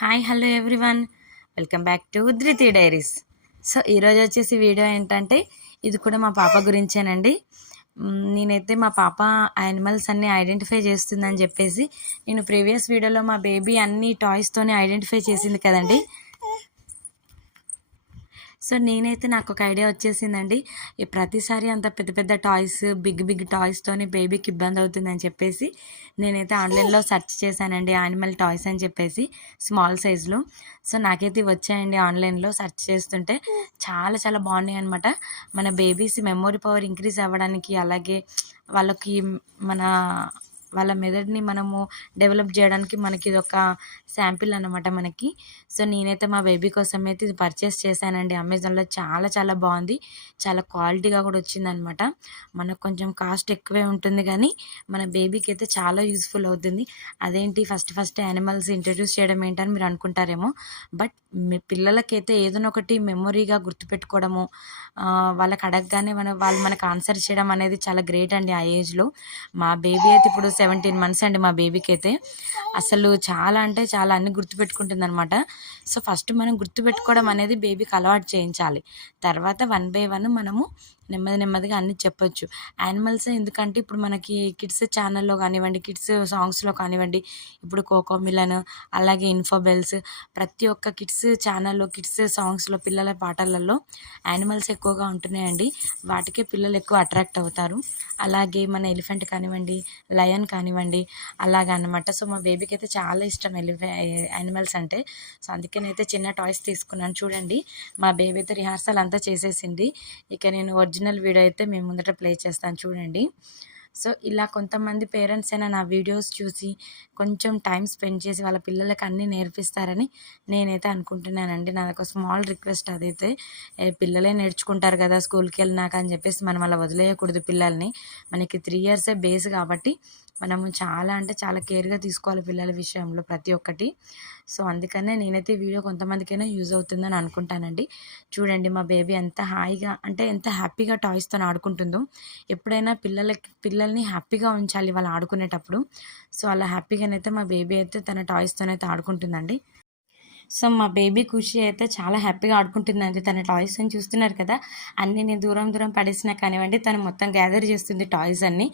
Hi hello everyone, welcome back to ధృతి diaries. So ఈరోజు వచ్చేసి వీడియో ఏంటంటే ఇది కూడా మా పాప గురించేనండి. నేనైతే మా పాప యానిమల్స్ అన్నీ ఐడెంటిఫై చేస్తుందని చెప్పేసి నేను ప్రీవియస్ వీడియోలో మా బేబీ అన్ని టాయ్స్తోనే ఐడెంటిఫై చేసింది కదండి. సో నేనైతే నాకు ఒక ఐడియా వచ్చేసిందండి. ఈ ప్రతిసారి అంత పెద్ద పెద్ద టాయ్స్ బిగ్ టాయ్స్తోని బేబీకి ఇబ్బంది అవుతుందని చెప్పేసి నేనైతే ఆన్లైన్లో సెర్చ్ చేశానండి, యానిమల్ టాయ్స్ అని చెప్పేసి స్మాల్ సైజులో. సో నాకైతే వచ్చాయండి. ఆన్లైన్లో సెర్చ్ చేస్తుంటే చాలా చాలా బాగున్నాయి అనమాట. మన బేబీస్ మెమొరీ పవర్ ఇంక్రీజ్ అవ్వడానికి, అలాగే వాళ్ళకి మన వాళ్ళ మెదడుని మనము డెవలప్ చేయడానికి మనకి ఇది ఒక శాంపిల్ అనమాట మనకి. సో నేనైతే మా బేబీ కోసం అయితే ఇది పర్చేస్ చేశానండి అమెజాన్లో. చాలా చాలా బాగుంది, చాలా క్వాలిటీగా కూడా వచ్చిందనమాట. మనకు కొంచెం కాస్ట్ ఎక్కువే ఉంటుంది కానీ మన బేబీకి అయితే చాలా యూస్ఫుల్ అవుతుంది. అదేంటి ఫస్ట్ యానిమల్స్ ఇంట్రడ్యూస్ చేయడం ఏంటని మీరు అనుకుంటారేమో, బట్ మీ పిల్లలకైతే ఏదైనా ఒకటి మెమొరీగా గుర్తుపెట్టుకోవడము, వాళ్ళకి అడగగానే వాళ్ళు మనకు ఆన్సర్ చేయడం అనేది చాలా గ్రేట్ అండి ఆ ఏజ్లో. మా బేబీ అయితే ఇప్పుడు 17 months అండి. మా బేబీకి అయితే అసలు చాలా అంటే చాలా అన్ని గుర్తుపెట్టుకుంటుంది అనమాట. సో ఫస్ట్ మనం గుర్తుపెట్టుకోవడం అనేది బేబీకి అలవాటు చేయించాలి. తర్వాత 1 by 1 మనము నెమ్మదిగా అన్నీ చెప్పొచ్చు. యానిమల్స్ ఎందుకంటే ఇప్పుడు మనకి కిడ్స్ ఛానల్లో కానివ్వండి, కిడ్స్ సాంగ్స్లో కానివ్వండి, ఇప్పుడు కోకో మిలన్, అలాగే ఇన్ఫోబెల్స్, ప్రతి ఒక్క కిడ్స్ ఛానల్లో కిడ్స్ సాంగ్స్లో పిల్లల పాటలలో యానిమల్స్ ఎక్కువగా ఉంటున్నాయండి. వాటికే పిల్లలు ఎక్కువ అట్రాక్ట్ అవుతారు. అలాగే మన ఎలిఫెంట్ కానివ్వండి, లయన్ కానివ్వండి, అలాగనమాట. సో మా బేబీకి అయితే చాలా ఇష్టం యానిమల్స్ అంటే. సో అందుకనైతే చిన్న టాయ్స్ తీసుకున్నాను. చూడండి, మా బేబీ అయితే రిహార్సల్ అంతా చేసేసింది. ఇక నేను ఒరిజినల్ వీడియో అయితే మేము ముందట ప్లే చేస్తాను, చూడండి. సో ఇలా కొంతమంది పేరెంట్స్ అయినా నా వీడియోస్ చూసి కొంచెం టైం స్పెండ్ చేసి వాళ్ళ పిల్లలకి అన్నీ నేర్పిస్తారని నేనైతే అనుకుంటున్నానండి. నాది ఒక స్మాల్ రిక్వెస్ట్. అదైతే పిల్లలే నేర్చుకుంటారు కదా స్కూల్కి వెళ్ళినాక అని చెప్పేసి మనం అలా వదిలేయకూడదు పిల్లల్ని. మనకి 3 years బేస్ కాబట్టి మనము చాలా అంటే చాలా కేర్గా తీసుకోవాలి పిల్లల విషయంలో ప్రతి ఒక్కటి. సో అందుకనే నేనైతే ఈ వీడియో కొంతమందికైనా యూజ్ అవుతుందని అనుకుంటానండి. చూడండి మా బేబీ ఎంత హాయిగా అంటే ఎంత హ్యాపీగా టాయ్స్తో ఆడుకుంటుందో. ఎప్పుడైనా పిల్లల్ని హ్యాపీగా ఉంచాలి వాళ్ళు ఆడుకునేటప్పుడు. సో అలా హ్యాపీగానైతే మా బేబీ అయితే తన టాయ్స్తోనైతే ఆడుకుంటుందండి. సో మా బేబీ ఖుషి అయితే చాలా హ్యాపీగా ఆడుకుంటుందండి. తన టాయ్స్ అని చూస్తున్నారు కదా, అన్నీ నేను దూరం పడేసినా కానివ్వండి తను మొత్తం గ్యాదర్ చేస్తుంది టాయ్స్ అన్నీ.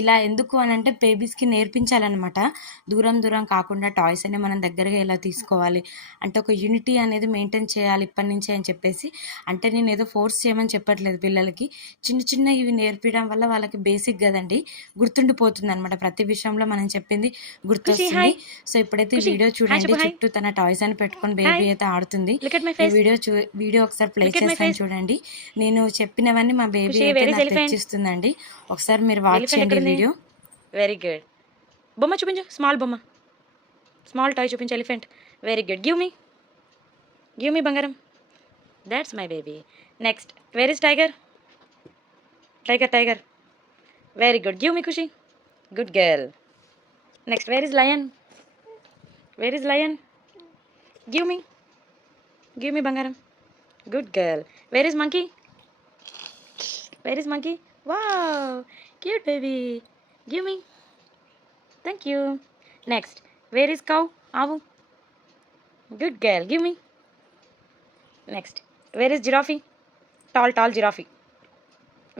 ఇలా ఎందుకు అని అంటే బేబీస్కి నేర్పించాలన్నమాట. దూరం కాకుండా టాయ్స్ అన్ని మనం దగ్గరగా ఎలా తీసుకోవాలి అంటే ఒక యూనిటీ అనేది మెయింటైన్ చేయాలి ఇప్పటి నుంచే అని చెప్పేసి. అంటే నేను ఏదో ఫోర్స్ చేయమని చెప్పట్లేదు పిల్లలకి. చిన్న ఇవి నేర్పించడం వల్ల వాళ్ళకి బేసిక్ కదండి, గుర్తుండిపోతుంది అనమాట. ప్రతి విషయంలో మనం చెప్పింది గుర్తొస్తుంది. సో ఇప్పుడైతే ఈ వీడియో చూడండి. చుట్టూ తన టాయ్స్ అని పెట్టుకొని బేబీ అయితే ఆడుతుంది. వీడియో ఒకసారి ప్లే చేస్తాను చూడండి. నేను చెప్పినవన్నీ మా బేబీ అయితే నాకు తెచ్చిస్తుందండి. ఒకసారి మీరు వాచ్ చేయండి వీడియో. Very good. బొమ్మ చూపించు, స్మాల్ బొమ్మ, స్మాల్ టాయ్ చూపించు, elephant. Very good. Give me బంగారం. That's my baby. Next, where is tiger? Tiger. Very good. Give me Khushi. Good girl. Next, where is lion? Give me బంగారం. Good girl. Where is monkey? Wow, cute baby. Give me. Thank you. Next, where is cow? ఆవు. Good girl. Give me. Next, where is giraffe? Tall giraffe.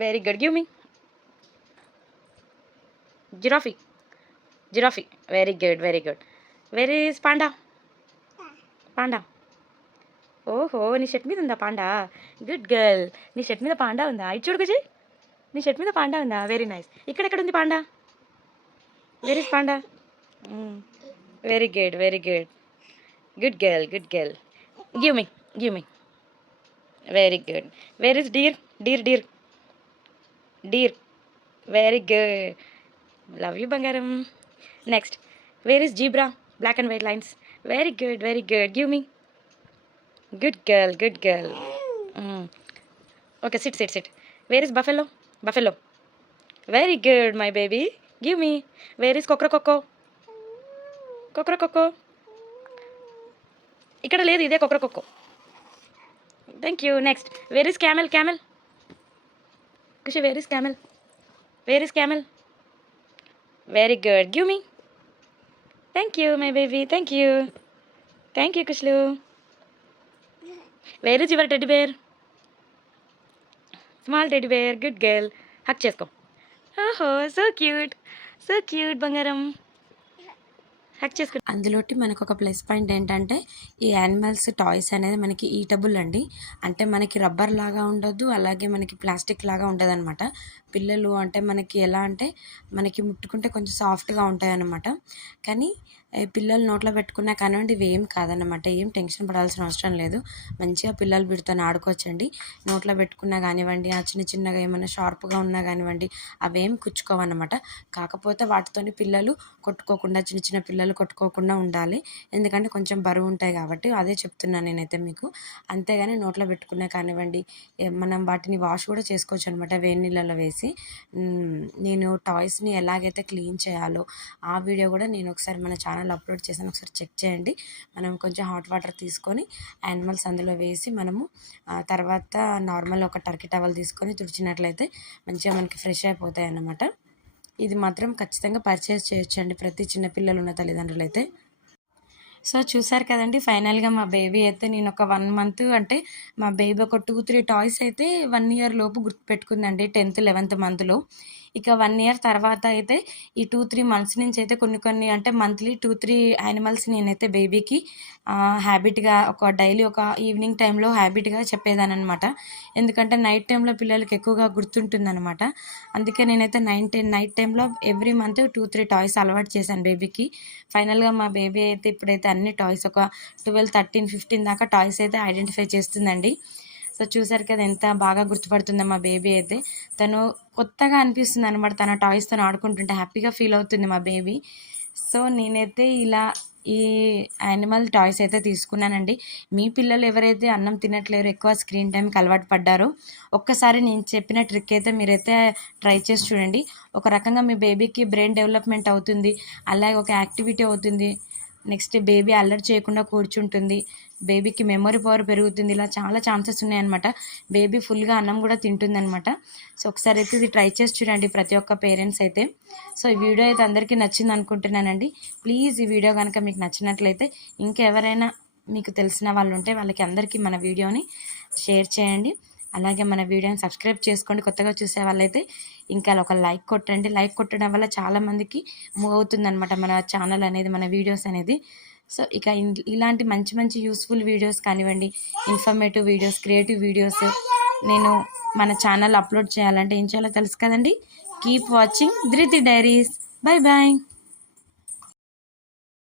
Very good. Give me. Giraffe. Very good. Wear is panda? ఓహో, నీ shirt మీద ఉందా panda? Good girl. నీ shirt మీద panda ఉందా? ఇటు చూడు కుజీ, నీ షర్ట్ మీద పాండా ఉందా? Very nice. ఇక్కడ ఉంది panda? Where is panda? Very good. Good girl. Give me. Very good. Where is deer? Very good. Love you బంగారం. Next, where is zebra? Black and white lines. Very good. Give me. Good girl. Okay, sit. Where is buffalo? Very good my baby. Give me. Where is కొక్రకొక్కో? ఇక్కడ లేదు, ఇదే కొక్రకొక్కో. Thank you. Next, where is camel? Khushi, where is camel? Very good. Give me. Thank you my baby. Thank you. Thank you కుష్లు. Where is your teddy bear? Small teddy bear, good girl. Hug చేసుకో. ఓహో so cute బంగారం. హక్ చేసుకో. అందులోటి మనకు ఒక plus point ఏంటంటే ఈ animals toys అనేది మనకి ఈటబుల్ అండి. అంటే మనకి రబ్బర్ లాగా ఉండదు, అలాగే మనకి ప్లాస్టిక్ లాగా ఉండదు అనమాట. పిల్లలు అంటే మనకి ఎలా అంటే మనకి ముట్టుకుంటే కొంచెం సాఫ్ట్గా ఉంటాయి అన్నమాట. కానీ పిల్లలు నోట్లో పెట్టుకున్నా కానివ్వండి ఇవి ఏం కాదన్నమాట. ఏం టెన్షన్ పడాల్సిన అవసరం లేదు. మంచిగా పిల్లలు వీటితో ఆడుకోవచ్చండి. నోట్లో పెట్టుకున్నా కానివ్వండి, ఆ చిన్నగా ఏమైనా షార్ప్గా ఉన్నా కానివ్వండి అవేం కుచ్చుకోవన్నమాట. కాకపోతే వాటితోని పిల్లలు కొట్టుకోకుండా, చిన్న పిల్లలు కొట్టుకోకుండా ఉండాలి. ఎందుకంటే కొంచెం బరువు ఉంటాయి కాబట్టి అదే చెప్తున్నాను నేనైతే మీకు. అంతేగాని నోట్లో పెట్టుకున్నా కానివ్వండి మనం వాటిని వాష్ కూడా చేసుకోవచ్చు అనమాట వేడి నీళ్ళలో వేసి. నేను టాయ్స్ని ఎలాగైతే క్లీన్ చేయాలో ఆ వీడియో కూడా నేను ఒకసారి మన ఛానల్ అప్లోడ్ చేశాను, ఒకసారి చెక్ చేయండి. మనం కొంచెం హాట్ వాటర్ తీసుకొని యానిమల్స్ అందులో వేసి మనము తర్వాత నార్మల్ ఒక టర్కీ టవల్ తీసుకొని తుడిచినట్లయితే మంచిగా మనకి ఫ్రెష్ అయిపోతాయి అన్నమాట. ఇది మాత్రం ఖచ్చితంగా పర్చేస్ చేయొచ్చండి ప్రతి చిన్నపిల్లలు ఉన్న తల్లిదండ్రులు అయితే. సో చూసారు కదండి, ఫైనల్గా మా బేబీ అయితే నేను ఒక 1 మంత్ అంటే మా బేబీ ఒక 2-3 టాయ్స్ అయితే 1 ఇయర్ లోపు గుర్తుపెట్టుకుందండి 10th 11th మంత్లో. ఇక 1 ఇయర్ తర్వాత అయితే ఈ 2-3 మంత్స్ నుంచి అయితే కొన్ని అంటే మంత్లీ 2-3 యానిమల్స్ నేనైతే బేబీకి హ్యాబిట్గా ఒక డైలీ ఒక ఈవినింగ్ టైంలో హ్యాబిట్గా చెప్పేదాన్ని అనమాట. ఎందుకంటే నైట్ టైంలో పిల్లలకి ఎక్కువగా గుర్తుంటుందన్నమాట. అందుకే నేనైతే నైట్ టైంలో ఎవ్రీ మంత్ 2-3 టాయ్స్ అలవాటు చేశాను బేబీకి. ఫైనల్గా మా బేబీ అయితే ఇప్పుడైతే అన్ని టాయ్స్ ఒక 12, 13, 15 దాకా టాయ్స్ అయితే ఐడెంటిఫై చేస్తుందండి. సో చూసారు కదా ఎంత బాగా గుర్తుపడుతుందో మా బేబీ అయితే. తను కొత్తగా అనిపిస్తుంది అనమాట, తన టాయ్స్తో ఆడుకుంటుంటే హ్యాపీగా ఫీల్ అవుతుంది మా బేబీ. సో నేనైతే ఇలా ఈ యానిమల్ టాయ్స్ అయితే తీసుకున్నానండి. మీ పిల్లలు ఎవరైతే అన్నం తినట్లేరు, ఎక్కువ స్క్రీన్ టైంకి అలవాటు పడ్డారో ఒక్కసారి నేను చెప్పిన ట్రిక్ అయితే మీరైతే ట్రై చేసి చూడండి. ఒక రకంగా మీ బేబీకి బ్రెయిన్ డెవలప్మెంట్ అవుతుంది, అలాగే ఒక యాక్టివిటీ అవుతుంది. నెక్స్ట్ బేబీ అల్లరి చేయకుండా కూర్చుంటుంది, బేబీకి మెమొరీ పవర్ పెరుగుతుంది. ఇలా చాలా ఛాన్సెస్ ఉన్నాయన్నమాట. బేబీ ఫుల్గా అన్నం కూడా తింటుందన్నమాట. సో ఒకసారి అయితే ఇది ట్రై చేసి చూడండి ప్రతి ఒక్క పేరెంట్స్ అయితే. సో ఈ వీడియో అయితే అందరికీ నచ్చింది అనుకుంటున్నానండి. ప్లీజ్ ఈ వీడియో కనుక మీకు నచ్చినట్లయితే ఇంకెవరైనా మీకు తెలిసిన వాళ్ళు ఉంటే వాళ్ళకి అందరికీ మన వీడియోని షేర్ చేయండి. అలాగే మన వీడియోని సబ్స్క్రైబ్ చేసుకోండి. కొత్తగా చూసే వాళ్ళైతే ఇంకా ఒక లైక్ కొట్టండి. లైక్ కొట్టడం వల్ల చాలామందికి మూవ్ అవుతుందన్నమాట మన ఛానల్ అనేది, మన వీడియోస్ అనేది. సో ఇక ఇలాంటి మంచి యూస్ఫుల్ వీడియోస్ కానివ్వండి, ఇన్ఫర్మేటివ్ వీడియోస్, క్రియేటివ్ వీడియోస్ నేను మన ఛానల్ అప్లోడ్ చేయాలంటే ఏం చేయాలో తెలుసు కదండి. Keep watching Dhriti diaries. Bye bye.